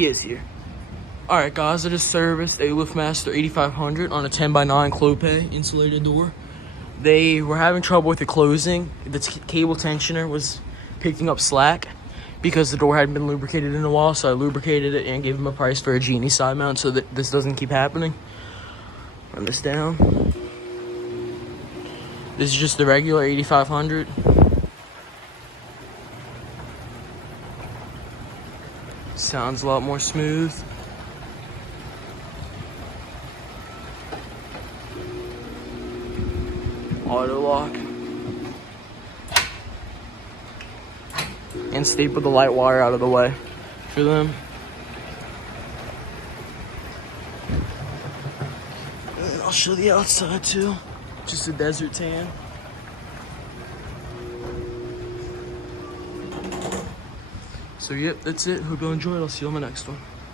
he is here. All right, guys, I just serviced a LiftMaster 8500 on a 10x9 Clopay insulated door. They were having trouble with it closing. The cable tensioner was picking up slack because the door hadn't been lubricated in a while, so I lubricated it and gave them a price for a Genie side mount so that this doesn't keep happening. Run this down. This is just the regular 8500. Sounds a lot more smooth. Auto lock. And staple the light wire out of the way for them. And I'll show the outside too. Just a desert tan. So yep, that's it. Hope you enjoyed. I'll see you on the next one.